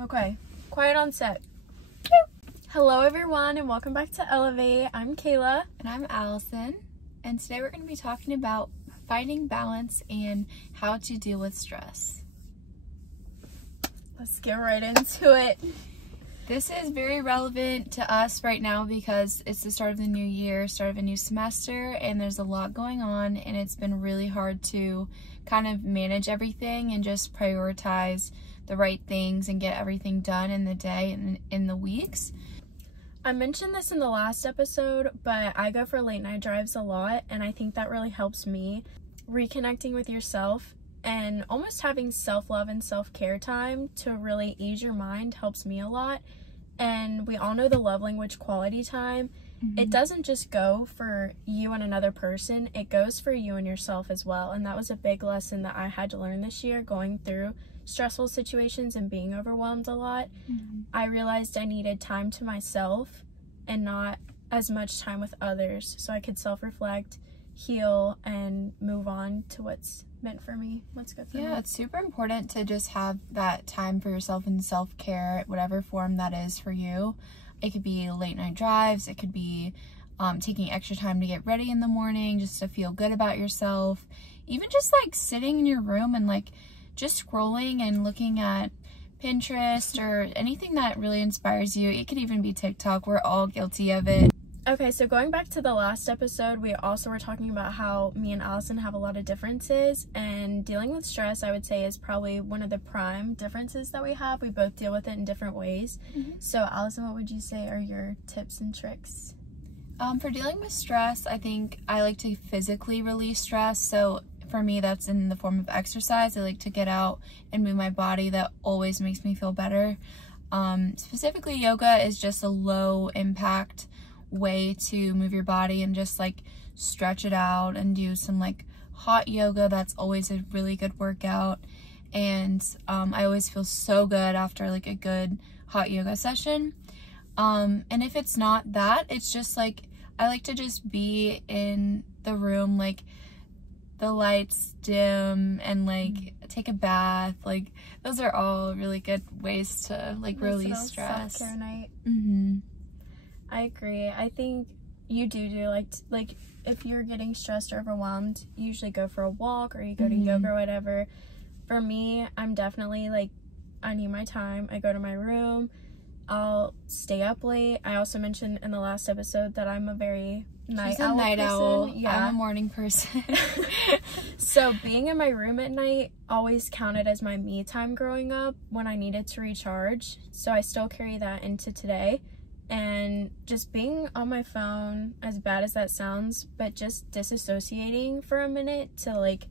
Okay, quiet on set. Hello everyone and welcome back to Elevate. I'm Kayla. And I'm Allison. And today we're going to be talking about finding balance and how to deal with stress. Let's get right into it. This is very relevant to us right now because it's the start of the new year, start of a new semester, and there's a lot going on, and it's been really hard to kind of manage everything and just prioritize the right things and get everything done in the day and in the weeks. I mentioned this in the last episode, but I go for late night drives a lot, and I think that really helps me. Reconnecting with yourself and almost having self-love and self-care time to really ease your mind helps me a lot. And we all know the love language quality time. It doesn't just go for you and another person, it goes for you and yourself as well. And that was a big lesson that I had to learn this year, going through stressful situations and being overwhelmed a lot. I realized I needed time to myself and not as much time with others, so I could self-reflect, heal, and move on to what's meant for me, what's good for me. Yeah, it's super important to just have that time for yourself and self-care, whatever form that is for you. It could be late night drives, it could be taking extra time to get ready in the morning just to feel good about yourself, even just like sitting in your room and like just scrolling and looking at Pinterest or anything that really inspires you. It could even be TikTok. We're all guilty of it. Okay, so going back to the last episode, we also were talking about how me and Allison have a lot of differences, and dealing with stress, I would say, is probably one of the prime differences that we have. We both deal with it in different ways. So Allison, what would you say are your tips and tricks? For dealing with stress, I think I like to physically release stress. So for me, that's in the form of exercise. I like to get out and move my body. That always makes me feel better. Specifically, yoga is just a low impact way to move your body and just like stretch it out and do some like hot yoga. That's always a really good workout, and I always feel so good after like a good hot yoga session. And if it's not that, it's just like I like to just be in the room, like the lights dim, and like take a bath. Like those are all really good ways to like release stress. Self-care night. I agree. I think you do like if you're getting stressed or overwhelmed, you usually go for a walk or you go to yoga or whatever. For me, I'm definitely like, I need my time. I go to my room. I'll stay up late. I also mentioned in the last episode that I'm a very night owl. Yeah. I'm a morning person. So being in my room at night always counted as my me time growing up when I needed to recharge. So I still carry that into today. And just being on my phone, as bad as that sounds, but just disassociating for a minute to like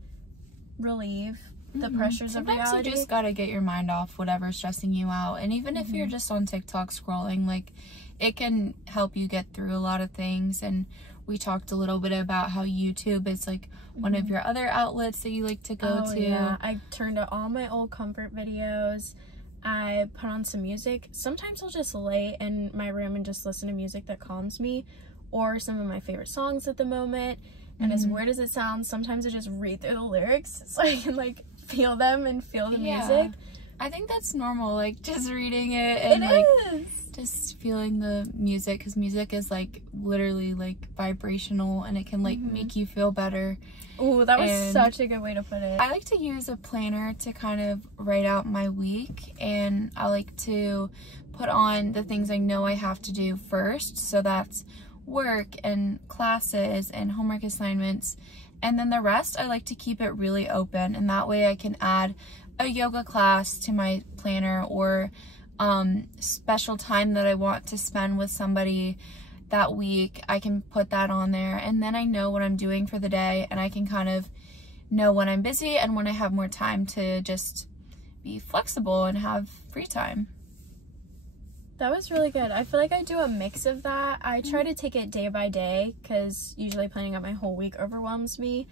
relieve the pressures of reality. Sometimes you just gotta get your mind off whatever's stressing you out. And even if you're just on TikTok scrolling, like it can help you get through a lot of things. And we talked a little bit about how YouTube is like one of your other outlets that you like to go to. Yeah, I turned to all my old comfort videos. I put on some music. Sometimes I'll just lay in my room and just listen to music that calms me, or some of my favorite songs at the moment. And as weird as it sounds, sometimes I just read through the lyrics so I can like feel them and feel the music. I think that's normal, like just reading it and just feeling the music, because music is like literally like vibrational and it can like make you feel better. Oh, that was such a good way to put it. I like to use a planner to kind of write out my week, and I like to put on the things I know I have to do first. So that's work and classes and homework assignments, and then the rest I like to keep it really open, and that way I can add a yoga class to my planner, or special time that I want to spend with somebody that week. I can put that on there, and then I know what I'm doing for the day, and I can kind of know when I'm busy and when I have more time to just be flexible and have free time. That was really good. I feel like I do a mix of that. I try to take it day by day, because usually planning out my whole week overwhelms me.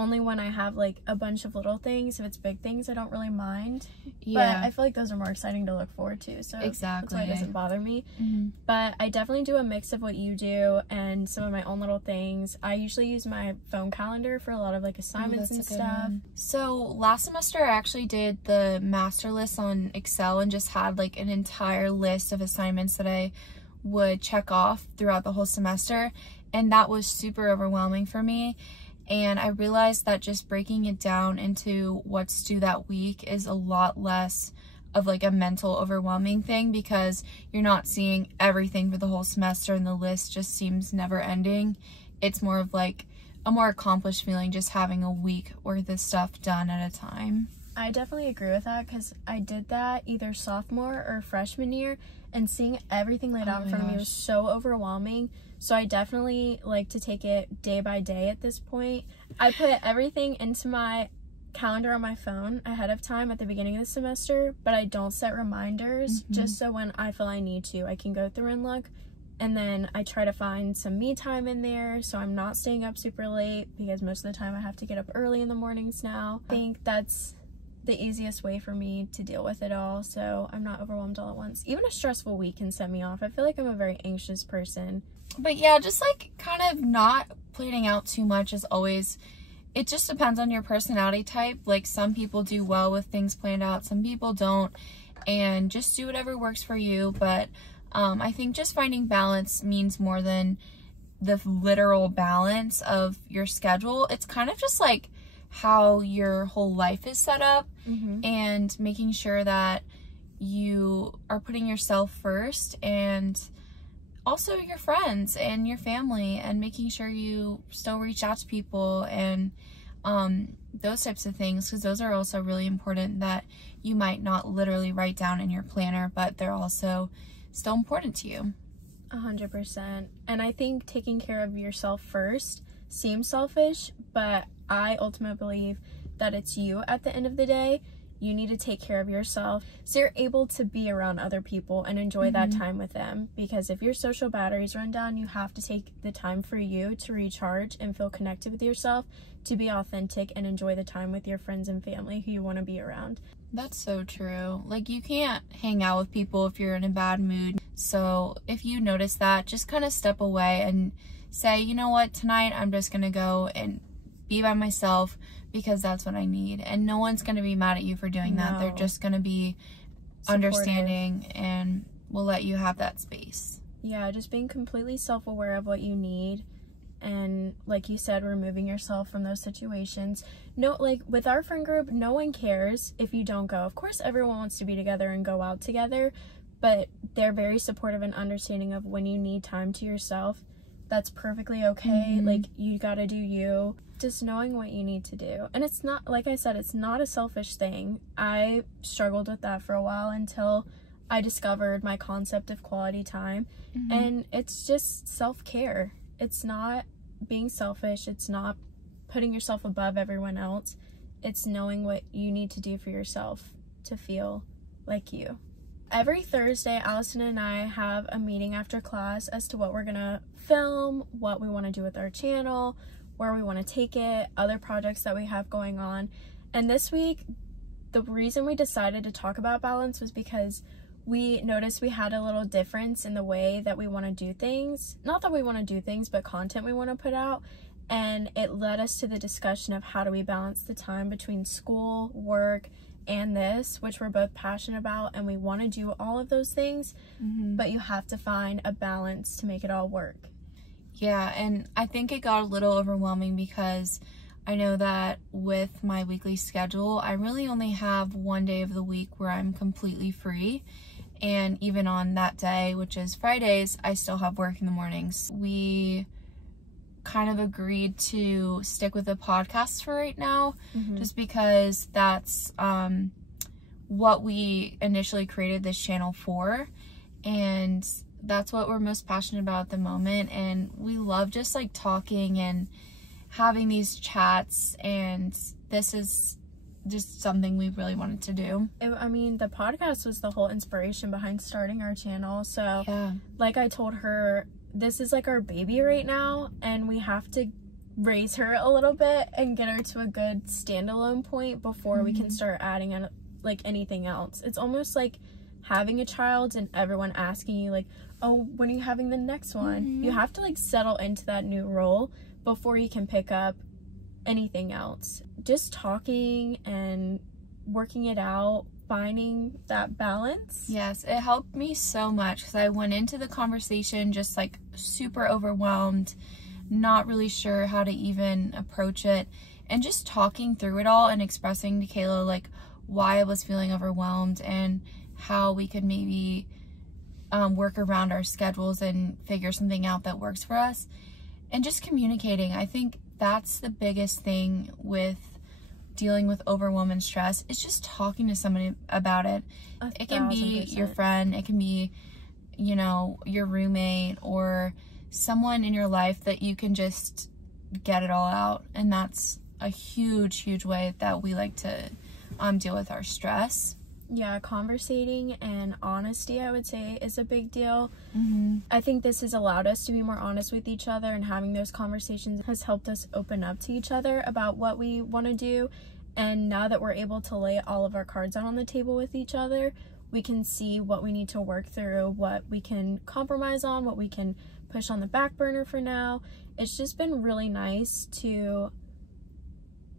only when I have like a bunch of little things. If it's big things, I don't really mind. Yeah. But I feel like those are more exciting to look forward to. So Exactly. that's why it doesn't bother me. Mm-hmm. But I definitely do a mix of what you do and some of my own little things. I usually use my phone calendar for a lot of like assignments and stuff. So last semester I actually did the master list on Excel and just had like an entire list of assignments that I would check off throughout the whole semester, and that was super overwhelming for me. And I realized that just breaking it down into what's due that week is a lot less of like a mental overwhelming thing, because you're not seeing everything for the whole semester and the list just seems never ending. It's more of like a more accomplished feeling just having a week worth of stuff done at a time. I definitely agree with that, because I did that either sophomore or freshman year, and seeing everything laid out in front of me was so overwhelming. So I definitely like to take it day by day at this point. I put everything into my calendar on my phone ahead of time at the beginning of the semester, but I don't set reminders, just so when I feel I need to, I can go through and look. And then I try to find some me time in there, so I'm not staying up super late, because most of the time I have to get up early in the mornings now. I think that's the easiest way for me to deal with it all, so I'm not overwhelmed all at once. Even a stressful week can set me off. I feel like I'm a very anxious person. But yeah, just like kind of not planning out too much is always, it just depends on your personality type. Like some people do well with things planned out, some people don't, and just do whatever works for you. But I think just finding balance means more than the literal balance of your schedule. It's kind of just like how your whole life is set up, and making sure that you are putting yourself first, and also your friends and your family, and making sure you still reach out to people and those types of things, because those are also really important that you might not literally write down in your planner, but they're also still important to you. 100%. And I think taking care of yourself first seems selfish, but I ultimately believe that it's you at the end of the day. You need to take care of yourself so you're able to be around other people and enjoy that time with them. Because if your social batteries run down, you have to take the time for you to recharge and feel connected with yourself, to be authentic and enjoy the time with your friends and family who you want to be around. That's so true. Like, you can't hang out with people if you're in a bad mood. So if you notice that, just kind of step away and say, you know what, tonight I'm just gonna go and be by myself, because that's what I need. And no one's going to be mad at you for doing that. They're just going to be understanding and will let you have that space. Yeah, just being completely self-aware of what you need, and like you said, removing yourself from those situations. No, like with our friend group, no one cares if you don't go. Of course, everyone wants to be together and go out together, but they're very supportive and understanding of when you need time to yourself. That's perfectly okay. Like, you gotta do you. Just knowing what you need to do. And it's not, like I said, it's not a selfish thing. I struggled with that for a while until I discovered my concept of quality time. And it's just self-care. It's not being selfish. It's not putting yourself above everyone else. It's knowing what you need to do for yourself to feel like you. Every Thursday, Allison and I have a meeting after class as to what we're gonna film, what we want to do with our channel, where we want to take it, other projects that we have going on. And this week, the reason we decided to talk about balance was because we noticed we had a little difference in the way that we want to do things. Not that we want to do things, but content we want to put out. And it led us to the discussion of how do we balance the time between school, work, and this, which we're both passionate about, and we want to do all of those things, but you have to find a balance to make it all work. Yeah, and I think it got a little overwhelming because I know that with my weekly schedule, I really only have one day of the week where I'm completely free. And even on that day, which is Fridays, I still have work in the mornings. We kind of agreed to stick with the podcast for right now, just because that's what we initially created this channel for. And that's what we're most passionate about at the moment, and we love just like talking and having these chats, and this is just something we really wanted to do. I mean, the podcast was the whole inspiration behind starting our channel. So like I told her, this is like our baby right now, and we have to raise her a little bit and get her to a good standalone point before we can start adding in like anything else. It's almost like having a child and everyone asking you like, oh, when are you having the next one? You have to like settle into that new role before you can pick up anything else. Just talking and working it out, finding that balance. Yes, it helped me so much because I went into the conversation just like super overwhelmed, not really sure how to even approach it, and just talking through it all and expressing to Kayla like why I was feeling overwhelmed and how we could maybe work around our schedules and figure something out that works for us, and just communicating. I think that's the biggest thing with dealing with overwhelm and stress. It's just talking to somebody about it. It can be your friend, it can be, you know, your roommate or someone in your life that you can just get it all out. And that's a huge way that we like to deal with our stress. Yeah, conversating and honesty, I would say, is a big deal. I think this has allowed us to be more honest with each other, and having those conversations has helped us open up to each other about what we want to do. And now that we're able to lay all of our cards out on the table with each other, we can see what we need to work through, what we can compromise on, what we can push on the back burner for now. It's just been really nice to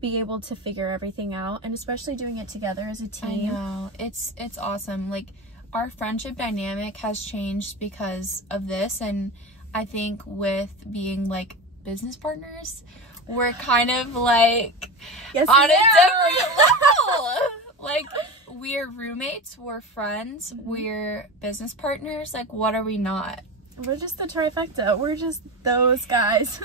be able to figure everything out, and especially doing it together as a team. I know, it's awesome. Like, our friendship dynamic has changed because of this, and I think with being like business partners, we're kind of like on a different level. Like, we're roommates, we're friends, we're business partners. Like, what are we not? We're just the trifecta. We're just those guys.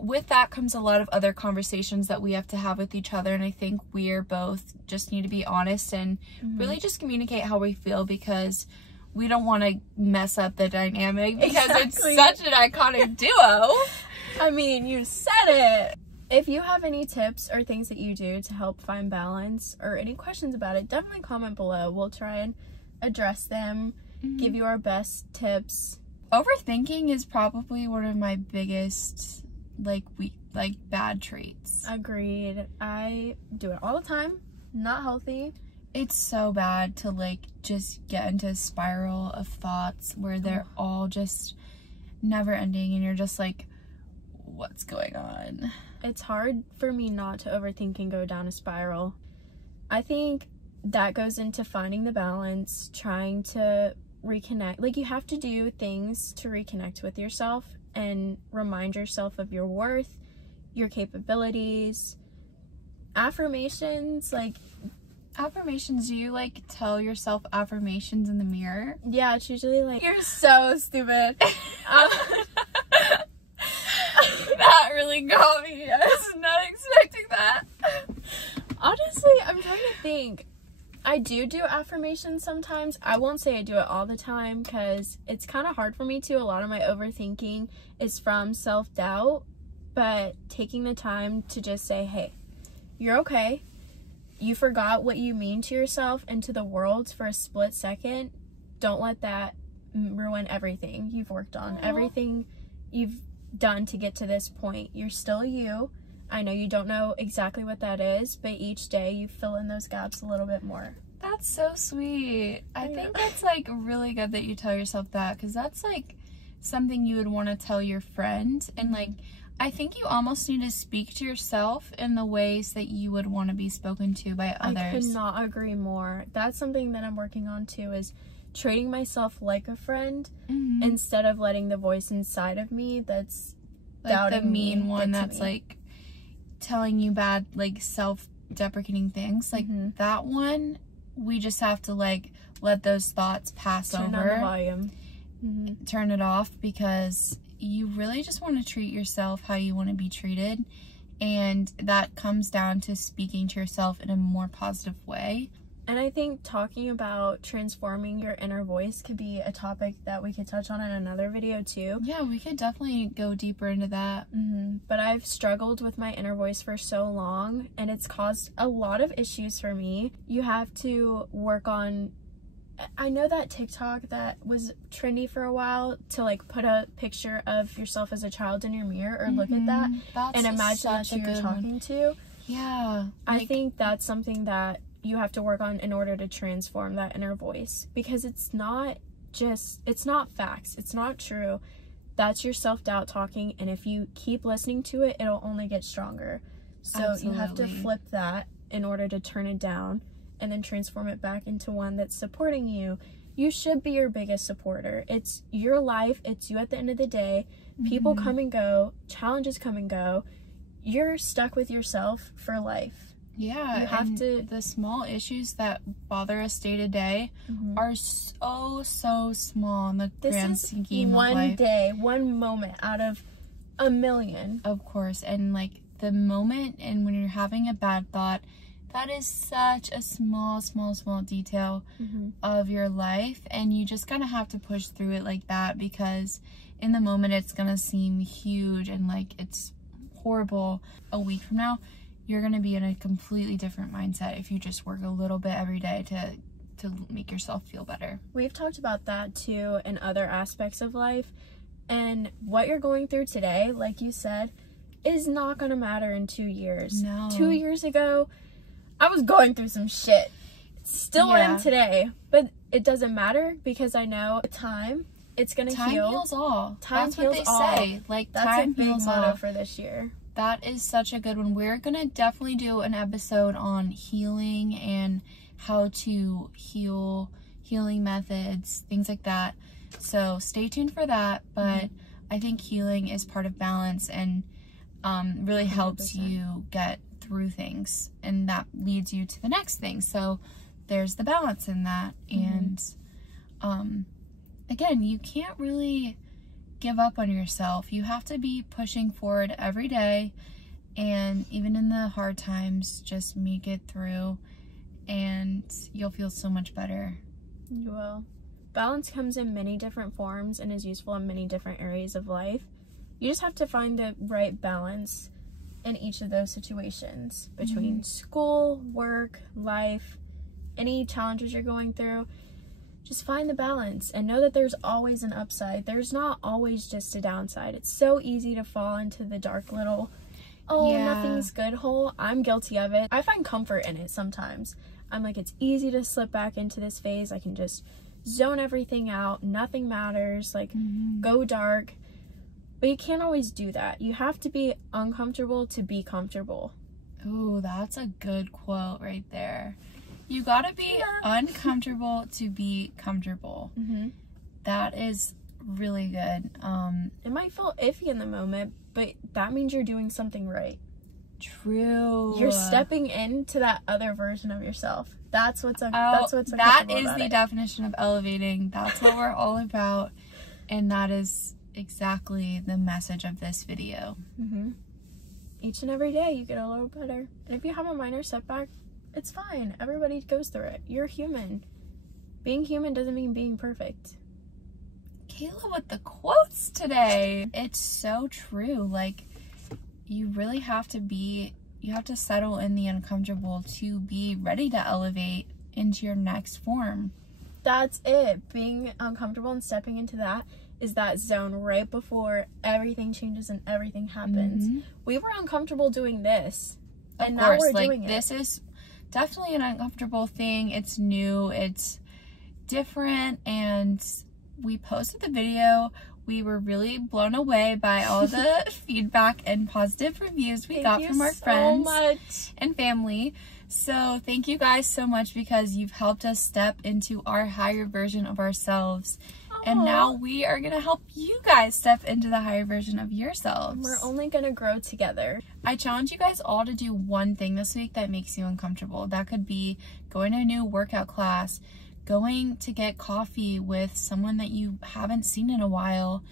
With that comes a lot of other conversations that we have to have with each other, and I think we're both just need to be honest and really just communicate how we feel, because we don't want to mess up the dynamic, because it's such an iconic duo. I mean, you said it. If you have any tips or things that you do to help find balance, or any questions about it, definitely comment below. We'll try and address them, give you our best tips. Overthinking is probably one of my biggest bad traits. Agreed. I do it all the time. Not healthy. It's so bad to like just get into a spiral of thoughts where they're all just never ending, and you're just like, what's going on? It's hard for me not to overthink and go down a spiral. I think that goes into finding the balance, trying to reconnect. Like, you have to do things to reconnect with yourself and remind yourself of your worth, your capabilities. Affirmations, do you like tell yourself affirmations in the mirror? Yeah, it's usually like, you're so stupid. That really got me. I was not expecting that. Honestly, I'm trying to think. I do affirmations sometimes. I won't say I do it all the time, because it's kind of hard for me to. A lot of my overthinking is from self-doubt, but taking the time to just say, hey, you're okay. You forgot what you mean to yourself and to the world for a split second. Don't let that ruin everything you've worked on, everything you've done to get to this point. You're still you. I know you don't know exactly what that is, but each day you fill in those gaps a little bit more. That's so sweet. I think that's like really good that you tell yourself that, because that's like something you would want to tell your friend. And like, I think you almost need to speak to yourself in the ways that you would want to be spoken to by others. I could not agree more. That's something that I'm working on too, is treating myself like a friend instead of letting the voice inside of me that's like doubting the mean me one that's me. Like telling you bad, like self-deprecating things. Like that one, we just have to like let those thoughts pass Turn over. on the volume. Turn it off, because you really just want to treat yourself how you want to be treated, and that comes down to speaking to yourself in a more positive way. And I think talking about transforming your inner voice could be a topic that we could touch on in another video too. Yeah, we could definitely go deeper into that. But I've struggled with my inner voice for so long, and it's caused a lot of issues for me. You have to work on I know that TikTok that was trendy for a while to like put a picture of yourself as a child in your mirror or look at that and imagine that's who you're talking to. Yeah. I think that's something that you have to work on in order to transform that inner voice, because it's not facts. It's not true. That's your self-doubt talking, and if you keep listening to it, it'll only get stronger. So you have to flip that in order to turn it down and then transform it back into one that's supporting you. You should be your biggest supporter. It's your life. It's you at the end of the day. People come and go. Challenges come and go. You're stuck with yourself for life. Yeah, you have to. The small issues that bother us day to day are so small in the grand scheme of life. One day, one moment out of a million. Of course, and like the moment and when you're having a bad thought, that is such a small detail of your life, and you just kind of have to push through it like that, because in the moment it's gonna seem huge and like it's horrible. A week from now, you're going to be in a completely different mindset if you just work a little bit every day to make yourself feel better. We've talked about that too in other aspects of life, and what you're going through today, like you said, is not going to matter in 2 years. No. 2 years ago, I was going through some shit. Still am today, but it doesn't matter, because I know time, it's going to heal. Time heals all. That's what they say. Like, time heals all. That's a big motto for this year. That is such a good one. We're going to definitely do an episode on healing and how to heal, healing methods, things like that. So stay tuned for that. But I think healing is part of balance and really helps 100%. You get through things. And that leads you to the next thing. So there's the balance in that. And again, you can't really give up on yourself. You have to be pushing forward every day, and even in the hard times, just make it through and you'll feel so much better. You will. Balance comes in many different forms and is useful in many different areas of life. You just have to find the right balance in each of those situations between school, work, life, any challenges you're going through. Just find the balance and know that there's always an upside. There's not always just a downside. It's so easy to fall into the dark little, nothing's good hole. I'm guilty of it. I find comfort in it sometimes. I'm like, it's easy to slip back into this phase. I can just zone everything out. Nothing matters. Like, go dark. But you can't always do that. You have to be uncomfortable to be comfortable. Ooh, that's a good quote right there. You gotta be uncomfortable to be comfortable. That is really good. It might feel iffy in the moment, but that means you're doing something right. True. You're stepping into that other version of yourself. That's what's uncomfortable that is about the it. definition of elevating. That's what we're all about, and that is exactly the message of this video. Each and every day you get a little better, and if you have a minor setback, it's fine. Everybody goes through it. You're human. Being human doesn't mean being perfect. Kayla with the quotes today. It's so true. Like, you really have to settle in the uncomfortable to be ready to elevate into your next form. That's it. Being uncomfortable and stepping into that is that zone right before everything changes and everything happens. We were uncomfortable doing this, and now we're doing it. This is definitely an uncomfortable thing. It's new, it's different, and we posted the video. We were really blown away by all the feedback and positive reviews we got from our friends and family. So thank you guys so much, because you've helped us step into our higher version of ourselves. And now we are going to help you guys step into the higher version of yourselves. We're only going to grow together. I challenge you guys all to do one thing this week that makes you uncomfortable. That could be going to a new workout class, going to get coffee with someone that you haven't seen in a while,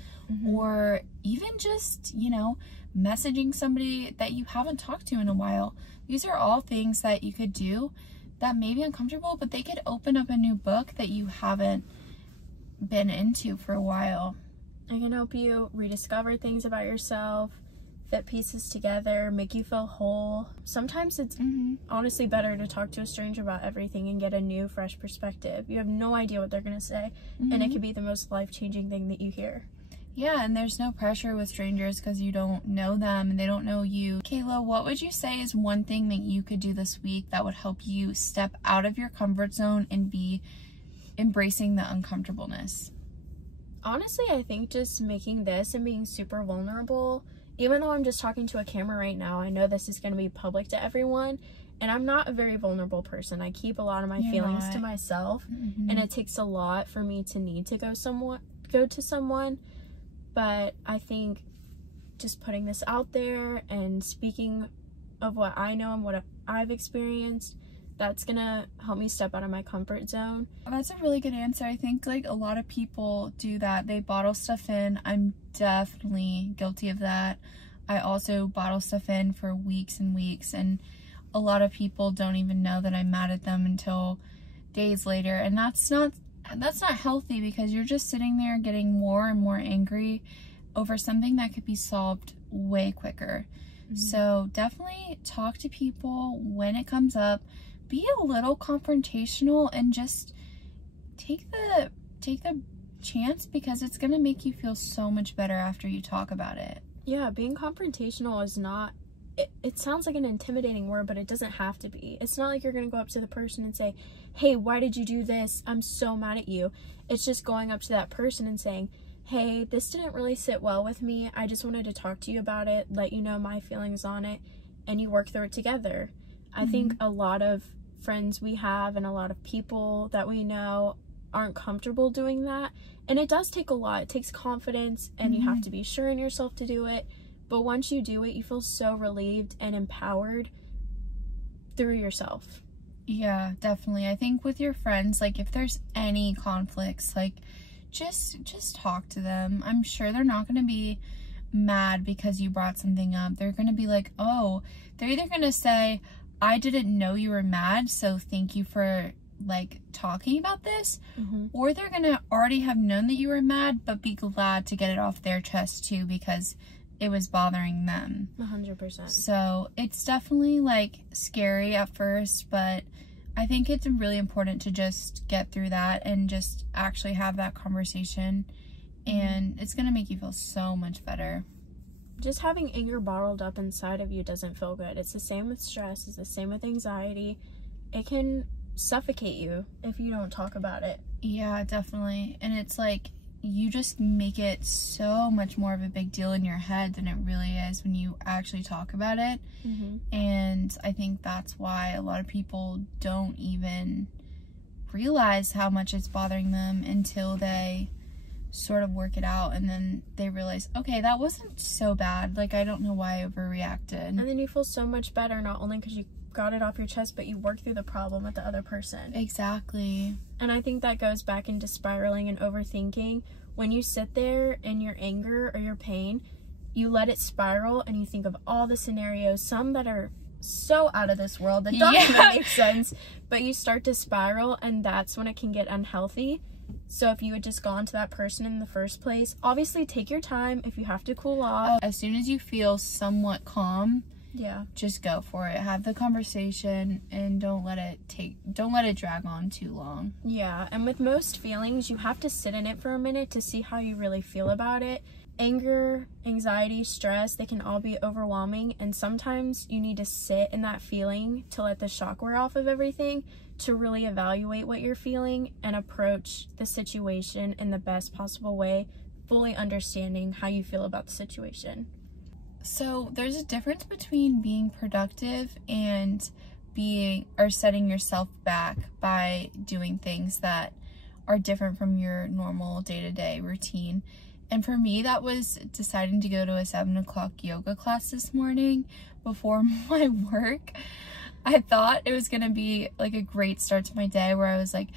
or even just, you know, messaging somebody that you haven't talked to in a while. These are all things that you could do that may be uncomfortable, but they could open up a new book that you haven't been into for a while. I can help you rediscover things about yourself, fit pieces together, make you feel whole. Sometimes it's honestly better to talk to a stranger about everything and get a new, fresh perspective. You have no idea what they're going to say, and it could be the most life-changing thing that you hear. Yeah, and there's no pressure with strangers because you don't know them and they don't know you. Kayla, what would you say is one thing that you could do this week that would help you step out of your comfort zone and be embracing the uncomfortableness? Honestly, I think just making this and being super vulnerable, even though I'm just talking to a camera right now, I know this is going to be public to everyone, and I'm not a very vulnerable person. I keep a lot of my feelings to myself, and it takes a lot for me to need to go to someone. But I think just putting this out there and speaking of what I know and what I've experienced, that's gonna help me step out of my comfort zone. That's a really good answer. I think like a lot of people do that. They bottle stuff in. I'm definitely guilty of that. I also bottle stuff in for weeks and weeks, and a lot of people don't even know that I'm mad at them until days later, and that's not healthy because you're just sitting there getting more and more angry over something that could be solved way quicker. So definitely talk to people when it comes up. Be a little confrontational and just take the chance, because it's going to make you feel so much better after you talk about it. Yeah, being confrontational is not, it sounds like an intimidating word, but it doesn't have to be. It's not like you're going to go up to the person and say, hey, why did you do this? I'm so mad at you. It's just going up to that person and saying, hey, this didn't really sit well with me. I just wanted to talk to you about it, let you know my feelings on it, and you work through it together. I think a lot of friends we have and a lot of people that we know aren't comfortable doing that, and it does take a lot. It takes confidence, and you have to be sure in yourself to do it, but once you do it, you feel so relieved and empowered through yourself. Yeah, definitely. I think with your friends, like if there's any conflicts, like just talk to them. I'm sure they're not going to be mad because you brought something up. They're going to be like, oh, they're either going to say, I didn't know you were mad, so thank you for like talking about this, or they're going to already have known that you were mad but be glad to get it off their chest too because it was bothering them. 100%. So it's definitely like scary at first, but I think it's really important to just get through that and just actually have that conversation, and it's going to make you feel so much better. Just having anger bottled up inside of you doesn't feel good. It's the same with stress. It's the same with anxiety. It can suffocate you if you don't talk about it. Yeah, definitely. And it's like you just make it so much more of a big deal in your head than it really is when you actually talk about it. And I think that's why a lot of people don't even realize how much it's bothering them until they sort of work it out, and then they realize, okay, that wasn't so bad, like I don't know why I overreacted. And then you feel so much better, not only because you got it off your chest, but you work through the problem with the other person. Exactly. And I think that goes back into spiraling and overthinking. When you sit there in your anger or your pain, you let it spiral and you think of all the scenarios, some that are so out of this world that don't even make sense, but you start to spiral, and that's when it can get unhealthy. So if you had just gone to that person in the first place, obviously take your time if you have to cool off. As soon as you feel somewhat calm, just go for it. Have the conversation and don't let it drag on too long. Yeah, and with most feelings, you have to sit in it for a minute to see how you really feel about it. Anger, anxiety, stress, they can all be overwhelming, and sometimes you need to sit in that feeling to let the shock wear off of everything, to really evaluate what you're feeling and approach the situation in the best possible way, fully understanding how you feel about the situation. So there's a difference between being productive and setting yourself back by doing things that are different from your normal day-to-day routine. And for me, that was deciding to go to a 7 o'clock yoga class this morning before my work. I thought it was going to be like a great start to my day where I was like,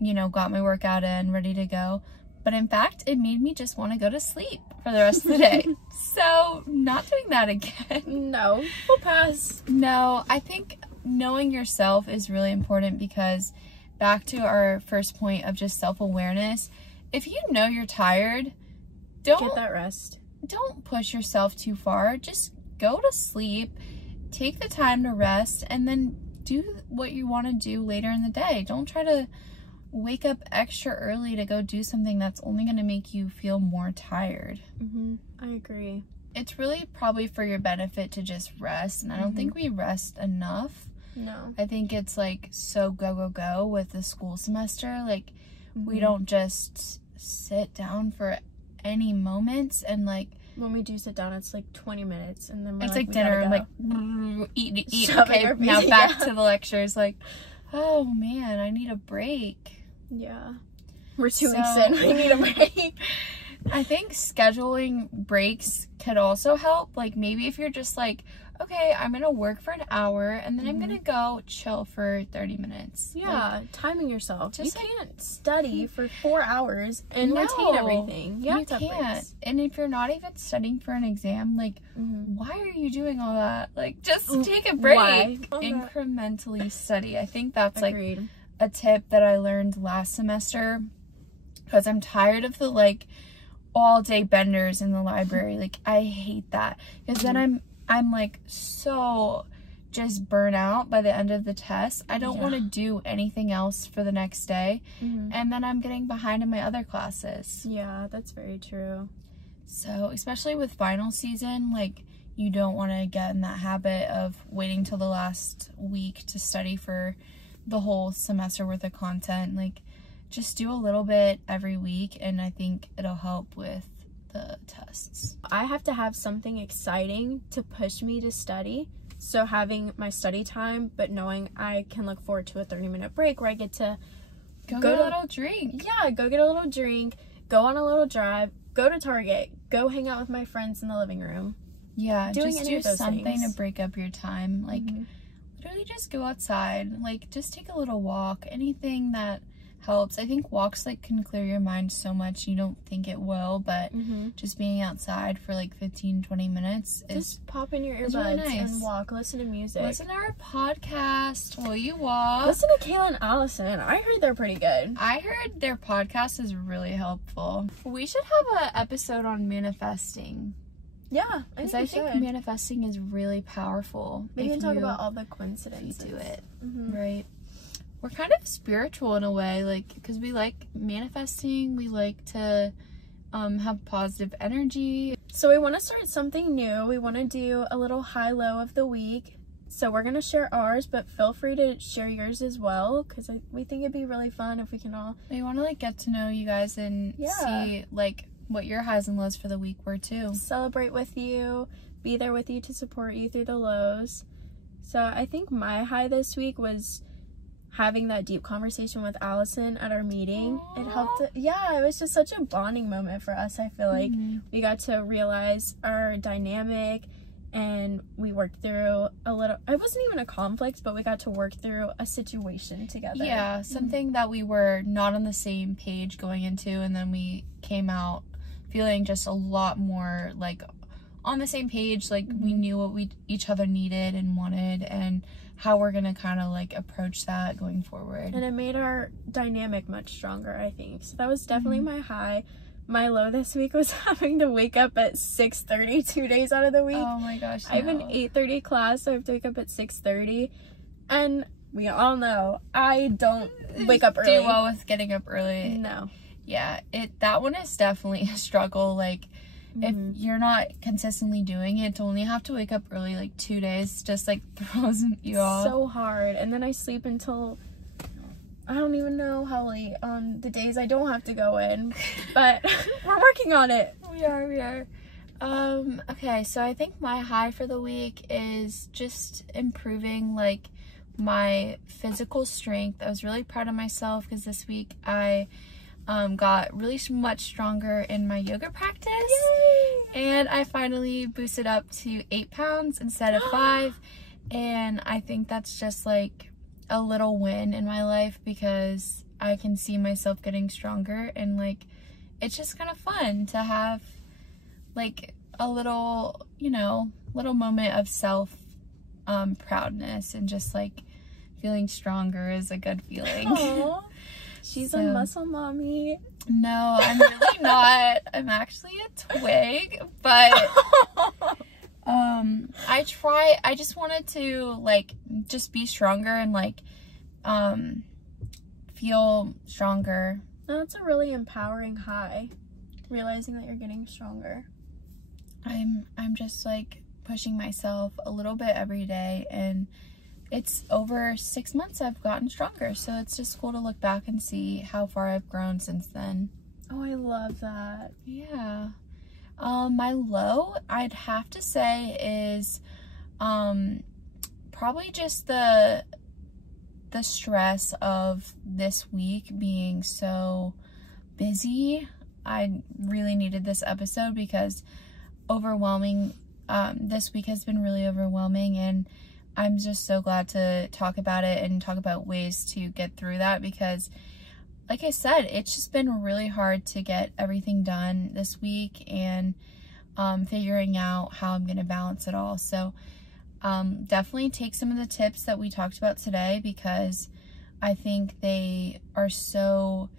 you know, got my workout in, ready to go. But in fact, it made me just want to go to sleep for the rest of the day. So not doing that again. No, we'll pass. No, I think knowing yourself is really important, because back to our first point of just self-awareness, if you know you're tired, get that rest. don't push yourself too far. Just go to sleep, take the time to rest, and then do what you want to do later in the day. Don't try to wake up extra early to go do something that's only going to make you feel more tired. I agree. It's really probably for your benefit to just rest, and I don't think we rest enough. No. I think it's like so go with the school semester. Like we don't just sit down for any moments, and like when we do sit down, it's like 20 minutes, and then we're it's like dinner, like eat. Okay, now back to the lectures. Like, oh man, I need a break. Yeah, we're 2 weeks in. We need a break. I think scheduling breaks could also help. Like maybe if you're just like, okay, I'm gonna work for an hour and then I'm gonna go chill for 30 minutes. Yeah, like, timing yourself. Just you can't study for 4 hours and retain everything. You can't. And if you're not even studying for an exam, like, why are you doing all that? Like, just take a break. Why? Incrementally study. I think that's Agreed. like a tip that I learned last semester, because I'm tired of the like all day benders in the library. Like, I hate that, because then I'm like so just burnt out by the end of the test. I don't want to do anything else for the next day, and then I'm getting behind in my other classes. Yeah, that's very true. So especially with final season, like, you don't want to get in that habit of waiting till the last week to study for the whole semester worth of content. Like, just do a little bit every week, and I think it'll help with the tests. I have to have something exciting to push me to study. So having my study time, but knowing I can look forward to a 30-minute break where I get to go get a little drink. Yeah, go get a little drink, go on a little drive, go to Target, go hang out with my friends in the living room. Yeah, just do something to break up your time. Like, literally just go outside. Like, just take a little walk. Anything that helps. I think walks like can clear your mind so much you don't think it will, but just being outside for like 15-20 minutes just pop in your earbuds really nice. And walk, listen to music, listen to our podcast while you walk, listen to Kayla and Alison. I heard they're pretty good. I heard their podcast is really helpful. We should have an episode on manifesting. Yeah, because I think manifesting is really powerful. We can talk about all the coincidences. If you do it right. We're kind of spiritual in a way, like, because we like manifesting, we like to have positive energy. So we want to start something new. We want to do a little high-low of the week. So we're going to share ours, but feel free to share yours as well, because we think it'd be really fun if we can all... We want to, like, get to know you guys and see, like, what your highs and lows for the week were, too. Celebrate with you, be there with you to support you through the lows. So I think my high this week was having that deep conversation with Allison at our meeting. Aww. It helped. It was just such a bonding moment for us. I feel like we got to realize our dynamic, and we worked through a little, it wasn't even a conflict, but we got to work through a situation together. Yeah, something that we were not on the same page going into, and then we came out feeling just a lot more like on the same page. Like, we knew what each other needed and wanted, and how we're gonna kind of like approach that going forward. And it made our dynamic much stronger, I think. So that was definitely my high. My low this week was having to wake up at 6:30 2 days out of the week. Oh my gosh, I have an 8:30 class, so I have to wake up at 6:30. And we all know I don't wake up early. Do well with getting up early. No. Yeah, that one is definitely a struggle. Like, if you're not consistently doing it, to only have to wake up early like 2 days just like throws you off. So hard. And then I sleep until I don't even know how late on the days I don't have to go in. But we're working on it. We are. Okay, so I think my high for the week is just improving like my physical strength. I was really proud of myself because this week I got really much stronger in my yoga practice. Yay! And I finally boosted up to 8 pounds instead of 5. And I think that's just like a little win in my life, because I can see myself getting stronger, and like it's just kind of fun to have like a little, little moment of self proudness, and just like feeling stronger is a good feeling. She's a muscle mommy. No, I'm really not. I'm actually a twig, but I just wanted to like just be stronger and like feel stronger. That's a really empowering high, realizing that you're getting stronger. I'm just like pushing myself a little bit every day, and it's over 6 months I've gotten stronger, so it's just cool to look back and see how far I've grown since then. Oh, I love that. Yeah. My low, I'd have to say, is probably just the stress of this week being so busy. I really needed this episode because this week has been really overwhelming, and I'm just so glad to talk about it and talk about ways to get through that, because like I said, it's just been really hard to get everything done this week, and figuring out how I'm going to balance it all. So definitely take some of the tips that we talked about today, because I think they are so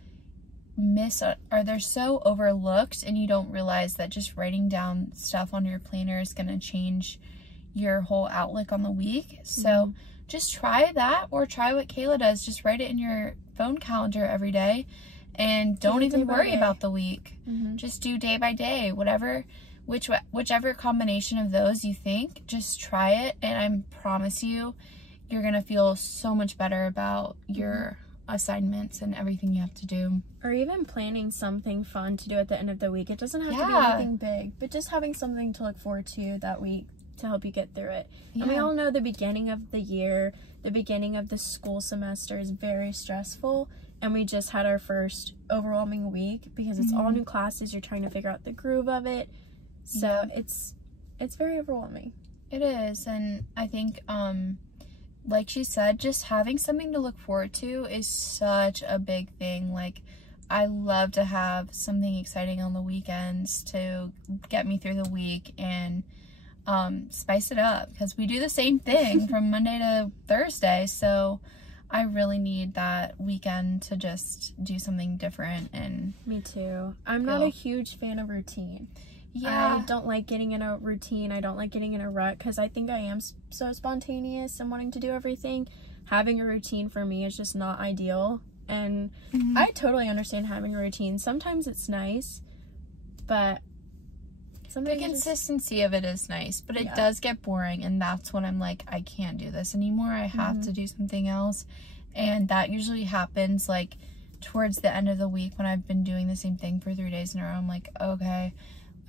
they're so overlooked, and you don't realize that just writing down stuff on your planner is going to change your whole outlook on the week. So just try that, or try what Kayla does. Just write it in your phone calendar every day, and don't even worry about the week. Just do day by day, whichever combination of those you think, just try it, and I promise you, you're gonna feel so much better about your assignments and everything you have to do. Or even planning something fun to do at the end of the week. It doesn't have to be anything big, but just having something to look forward to that week to help you get through it. And we all know the beginning of the year, the beginning of the school semester is very stressful, and we just had our first overwhelming week because it's all new classes. You're trying to figure out the groove of it, so it's very overwhelming. It is. And I think like she said, just having something to look forward to is such a big thing. Like, I love to have something exciting on the weekends to get me through the week and spice it up, because we do the same thing from Monday to Thursday. So I really need that weekend to just do something different. And me too. I'm not a huge fan of routine. I don't like getting in a routine. I don't like getting in a rut, because I think I am so spontaneous and wanting to do everything. Having a routine for me is just not ideal, and I totally understand having a routine. Sometimes it's nice, but the consistency of it is nice, but it does get boring, and that's when I'm like, I can't do this anymore. I have to do something else. And that usually happens like towards the end of the week, when I've been doing the same thing for 3 days in a row. I'm like, okay,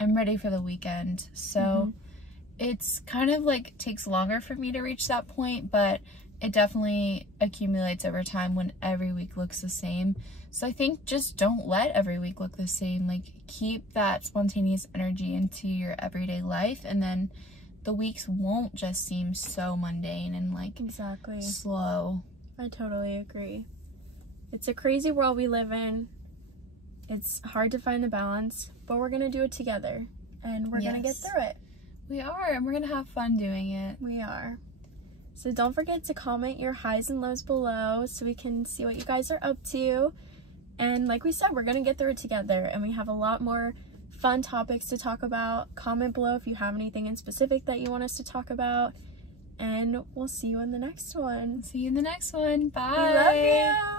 I'm ready for the weekend. So it's kind of like takes longer for me to reach that point, but it definitely accumulates over time when every week looks the same. So I think just don't let every week look the same. Like, keep that spontaneous energy into your everyday life, and then the weeks won't just seem so mundane and like slow. I totally agree. It's a crazy world we live in. It's hard to find the balance, but we're gonna do it together, and we're gonna get through it. We are, and we're gonna have fun doing it. We are. So don't forget to comment your highs and lows below so we can see what you guys are up to. And like we said, we're gonna get through it together, and we have a lot more fun topics to talk about. Comment below if you have anything in specific that you want us to talk about, and we'll see you in the next one. See you in the next one. Bye. We love you.